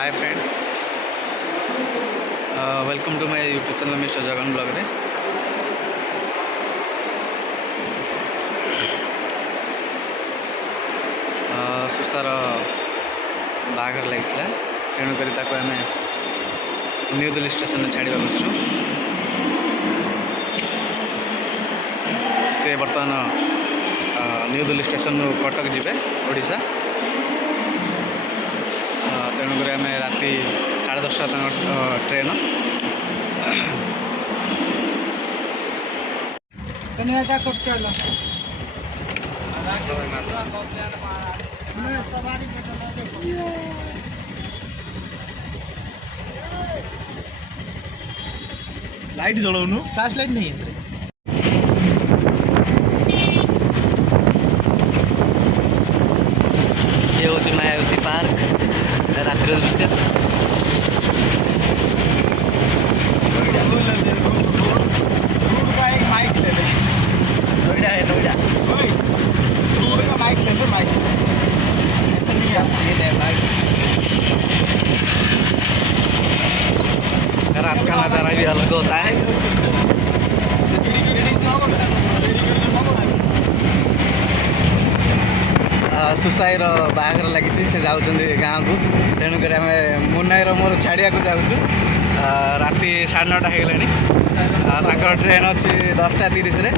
Hi friends, welcome to my YouTube channel Mr. Jagan blog रे सुसार बागर लगी तेणुक आम न्यू दिल्ली स्टेशन छाड़ा बसचु से बर्तमान न्यू दिल्ली स्टेशन कटक जीवे ओडिशा तेणुक आम राति 10:30 ट्रेन लाइट जलाउनु फ्लैश लाइट नहीं है। ये हूँ मायावती पार्क रातिर दृश्य रोड का एक माइक ले ले, नोएडा है नोएडा रोड का माइक ले ले, माइक ऐसे नहीं है माइक। रात का नज़ारा भी अलग होता है। सुसाईर बाहागर लगी से जाऊँ गाँव को तेणुक मुन्नाईर मोर छाड़िया जाऊँ राति 9:30 हो ट्रेन अच्छी 10:30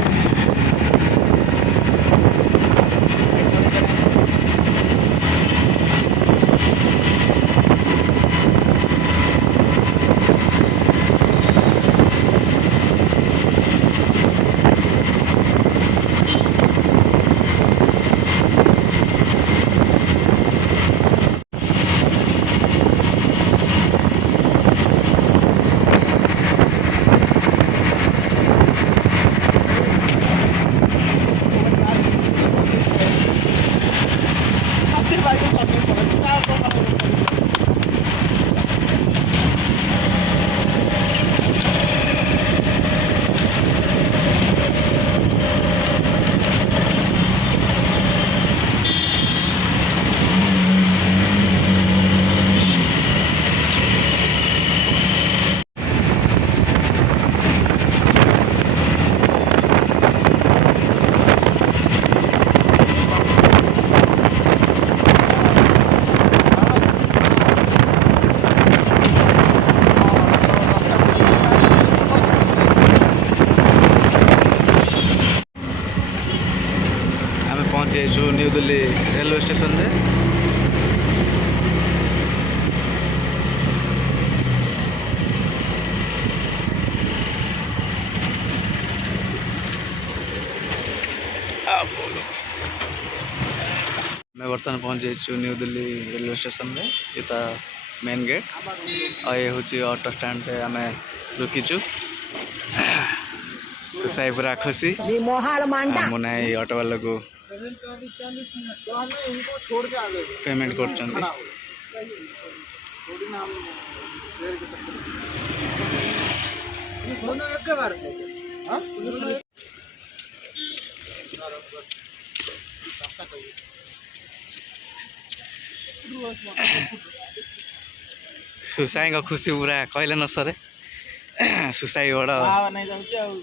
पहुँचे न्यू दिल्ली रेलवे स्टेशन रे मैं बर्तमान पहुँचे न्यू दिल्ली रेलवे स्टेशन रे ये मेन गेट और ये हूँ ऑटो स्टैंड पे आम रुकीचु सुसाई पूरा खुशी मुना ऑटो वाला को पेमेंट कर सुसाई खुशी पूरा कहले न सर सुसाई बड़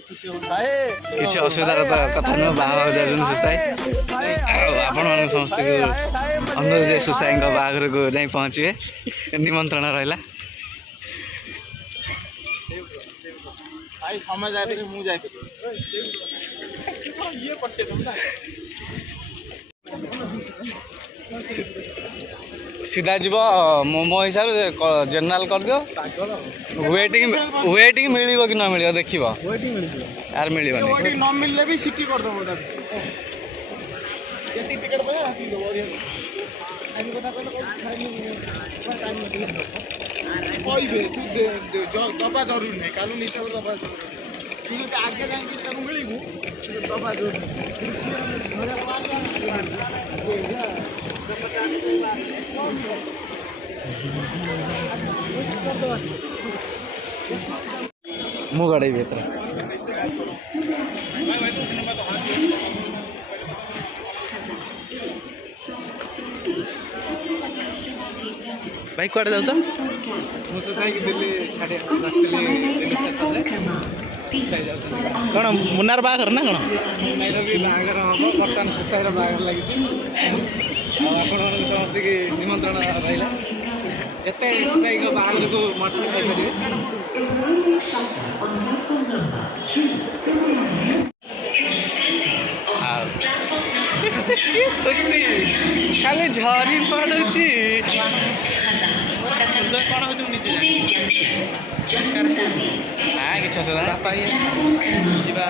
किसी असुविधार कथा नुह बाहा जाऊँ सुसाई आपण मान समस्त अनुरोध सुसाई बाहागर को जा पहुँचे निमंत्रण रहा सीधा जीव मो हिसाब से जनरल कर दियो वेटिंग मिल कि न मिल देख यार मिल न मिलले भी सिटी कर दो दबा जरूरी नहीं कानून हिसाब से दबा जरूरी आगे जाए मिलू दबा मुगड़े भीतर भाई कुआडे जाऊछ ମୁଁ ସୁସାଇକି ଦିଲ୍ଲୀ ଛାଡ଼ିବାକୁ ଆସିଥିଲି ଦିଲ୍ଲୀ ଷ୍ଟେସନରେ ସୁସାଇ ଯାଉଛନ୍ତି କଣ ମୁନାର ବାହାଘର ନା କଣ? ମୁନାଇର ବି ବାହାଘର ହେବ ବର୍ତ୍ତମାନ ସୁସାଇର ବାହାଘର ଲାଗିଛି ଆଉ ଆପଣମାନଙ୍କୁ ସମସ୍ତଙ୍କୁ ନିମନ୍ତ୍ରଣ ରହିଲା ଯେତେ ସୁସାଇଙ୍କ ବାହାଘରକୁ ମଟନ ଖାଇପାରିବେ ଆଉ ଖୁସି ଖାଲି ଝରି ପଡୁଛି କ'ଣ ହେଉଛି ମୁଁ ନିଜେ ନା କିଛି ଅସୁବିଧା ନାହିଁ। ବାପା ଯିବା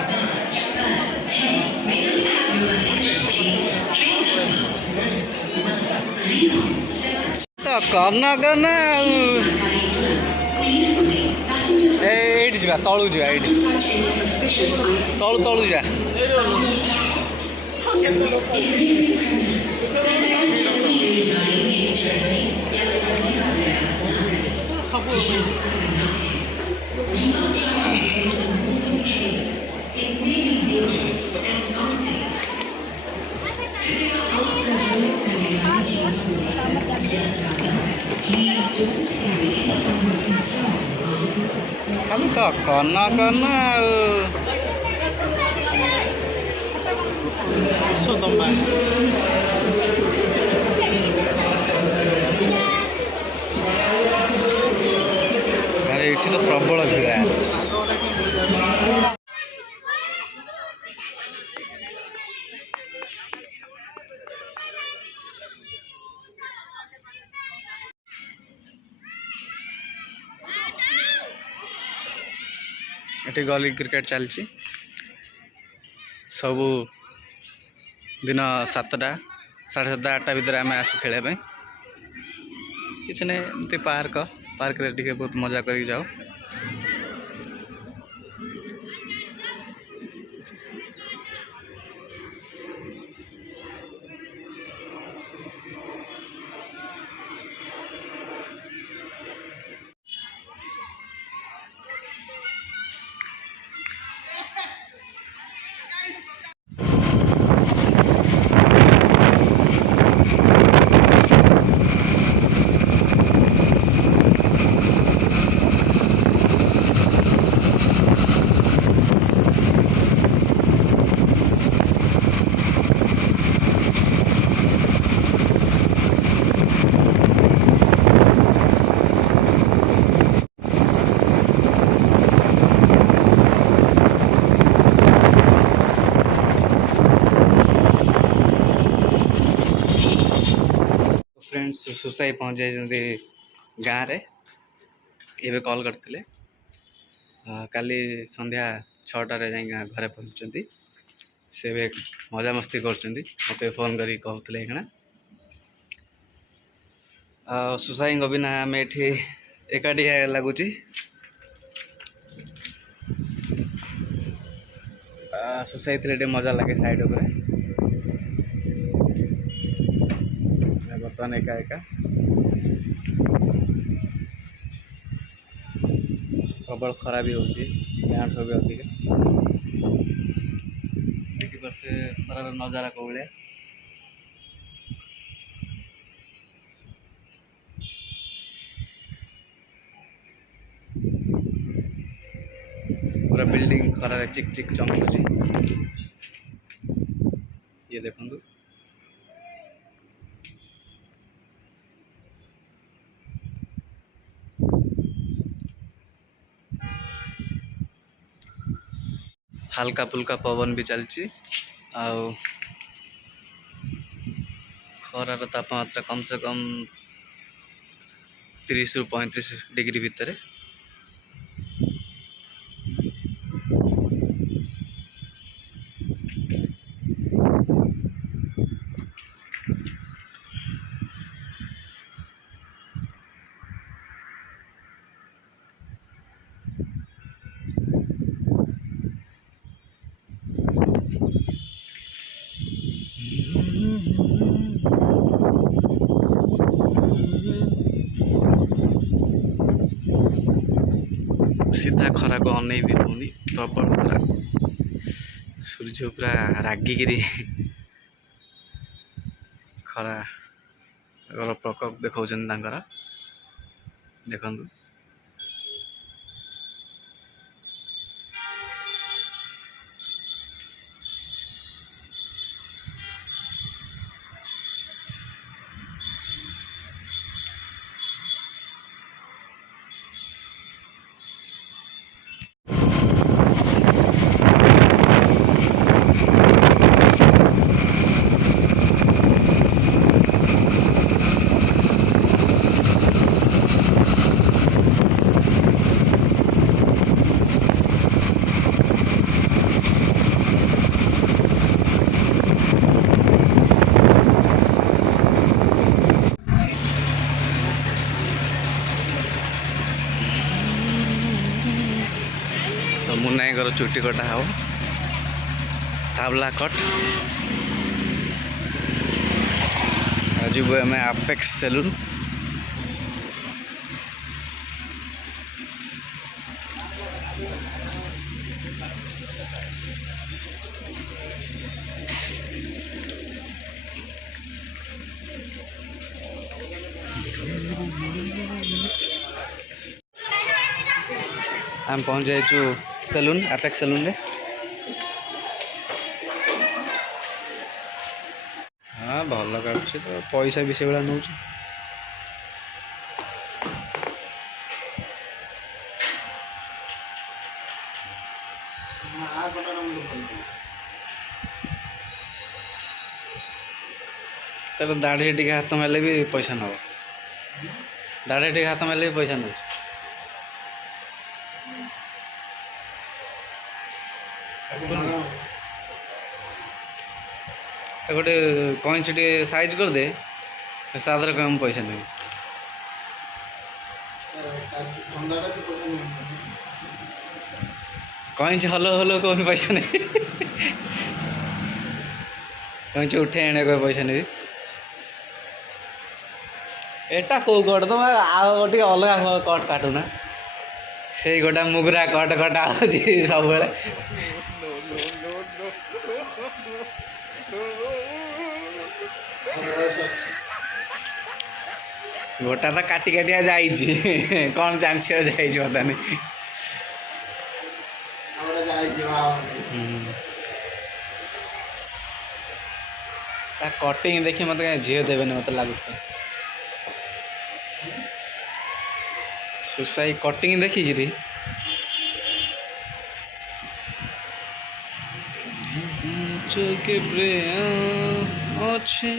ତ କନକ ନା ଆଉ ଏଇଠି ଯିବା ତଳୁ ଯିବା ଏଇଠି ତଳୁ ତଳୁ ଯିବା ଖାଲି ତ କନକ ନା ଆଉ ସୋଦମ୍ବା ଆରେ ଏଠି ତ ପ୍ରବଳ ଭିଡ଼ ଏଠି ଗଲି କ୍ରିକେଟ ଚାଲିଛି ସବୁ दिन 7टा 7:30 8टा भितर आम आसु खेलिया ପାଇଁ କିଛି ନାହିଁ ଏମିତି ପାର୍କରେ ଟିକେ ବହୁତ ମଜା କରିକି ଯାଉ। फ्रेंड्स सुसाई पहुँच जाइए गाँव रे एबे कॉल करते काली संध्या 6टारे जाए घरे पहुँचती से मजा मस्ती कर मत फोन करी कहते हैं सुसाई बिना आम ये एकाठी लगुच सुसाई थे मजा लगे साइड उपरे बर्तमान एका एका प्रबल खरा भी होची गाँठ भी अधिक देखिए खरार नजारा कौलिया पूरा बिल्डिंग खरार चिक चिक चमकुची ये देखो हल्का फुल्का पवन भी चलची आउ खरार तापमात्रा कम से कम 30 ରୁ 35 डिग्री भितर सीधा खरा को अनै भी होनी प्रबल खरा सूर्य पूरा रागिकी खरा प्रकोप देखा। ଦେଖନ୍ତୁ ତ ମୁନାଇଙ୍କର ଚୁଟି କଟା ହବ ତାବଲା କଟ୍। ଯିବୁ ଆମେ ଆପେକ୍ସ ସେଲୁନ୍। ଆମେ ପହଞ୍ଚି ଯାଇଛୁ ସେଲୁନ୍, ଆପେକ୍ସ ସେଲୁନ୍ରେ। ହଁ ଭଲ କାଟୁଛି ତ, ପଇସା ବି ସେଇଭଳିଆ ନେଉଛି। ତାର ଦାଢ଼ିରେ ଟିକେ ହାତ ମାରିଲେ ବି ପଇସା ନେବ, ଦାଢ଼ିରେ ଟିକେ ହାତ ମାରିଲେ ବି ପଇସା ନେଉଛି। ତାକୁ ଗୋଟେ କଇଁଚି ଟିକେ ସାଇଜ୍ କରିଦେ, ସାଧାରେ କମ୍ ପଇସା ନେବି। କଇଁଚି ହଲ ହଲ କହୁନି ପଇସା ନେବି, କଇଁଚି ଉଠେଇ ଆଣିବାକୁ ପଇସା ନେବି। ଏଟା କୋଉ କଟ୍ ତମେ ଆଉ ଟିକେ ଅଲଗା କଟ୍ କାଟୁନା, ସେଇ ଗୋଟା ମୁଗୁରା କଟ୍ କଟା ହଉଛି ସବୁବେଳେ। ଗୋଟା ତ କାଟି କାଟିଆ ଯାଇଛି, କ'ଣ ଜାଣିଛ ଯାଇଛି ବର୍ତ୍ତମାନ। ତା କଟିଂ ଦେଖି ମତେ କାହିଁ ଝିଅ ଦେବେନି ମତେ ଲାଗୁଛି। ସୁସାଇ କଟିଂ ଦେଖିକିରି के प्रेम अच्छे